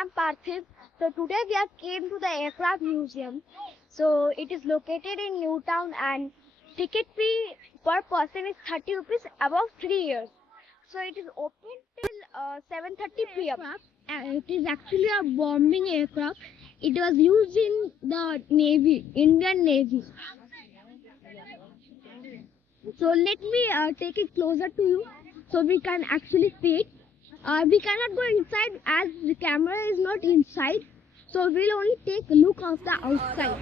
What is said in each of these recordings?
I'm Parthiv. So today we have came to the aircraft museum. So it is located in Newtown and ticket fee per person is 30 rupees above 3 years. So it is open till 7:30 p.m. It is actually a bombing aircraft. It was used in the Navy, Indian Navy. So let me take it closer to you so we can actually see it. We cannot go inside as the camera is not inside. So we'll only take a look of the outside.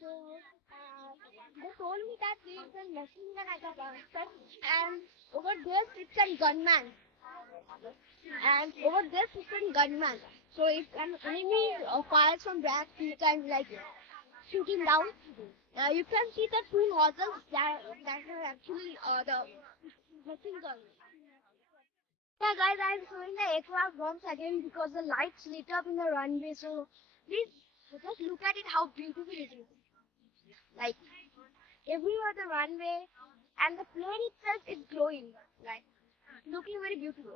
So they told me that there is a machine gun at the bunker and over there sits a gunman. And over there sits a gunman. So if an enemy fires from back, you can like shoot him down. You can see the two nozzles that are actually the machine gun. Yeah, guys, I'm showing the aircraft once again because the lights lit up in the runway. So please just look at it, how beautiful it is. Like everywhere the runway and the plane itself is glowing, like looking very beautiful.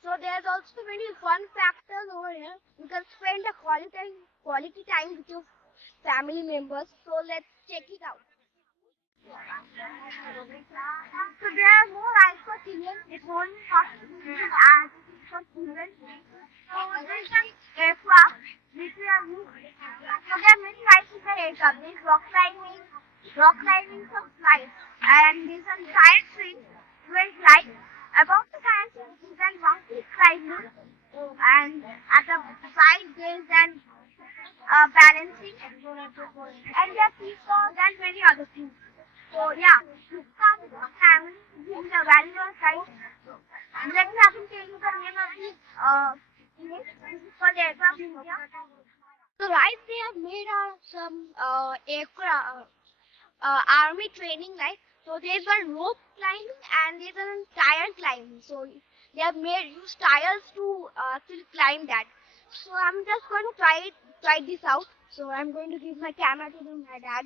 So there's also many fun factors over here. You can spend a quality time with your family members. So let's check it out. So there are more rides for children. It's only for children and for children. So there's an aircraft which we are moving. So there are many rides in the aircraft. There's rock climbing some slides, and there's a science swing where it's like above the science swing is an monkey climbing, and at the side there's an balancing, and there are seesaws and many other things. So yeah, you come with your family, this is a valuable site. Let me have him tell you the name of this this is called the aircraft museum. The rides they have made are some aircraft army training like. So there's one rope climbing and there's one tire climbing. So they have made use tires to actually climb that. So I'm just going to try this out. So I'm going to give my camera to my dad.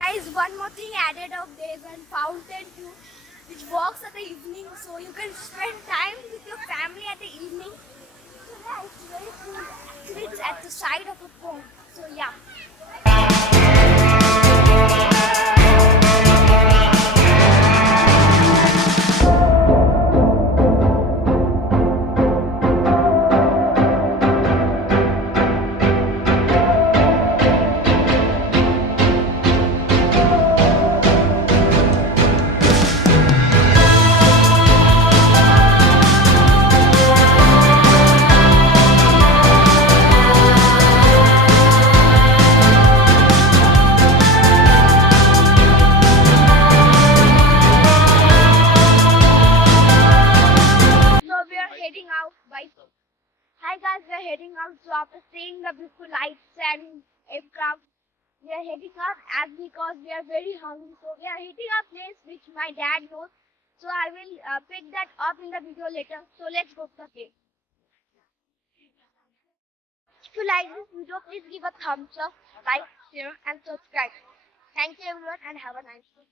Guys, one more thing added up, there is a fountain too, which works at the evening, so you can spend time with your family at the evening. So yeah, it's very cool. Actually, it's at the side of a pond. So yeah. Hi guys, we're heading out. So after seeing the beautiful lights and aircraft we are heading up as because we are very hungry. So we are hitting a place which my dad knows. So I will pick that up in the video later. So let's go to the cave. If you like this video, please give a thumbs up, like, share, and subscribe. Thank you everyone and have a nice day.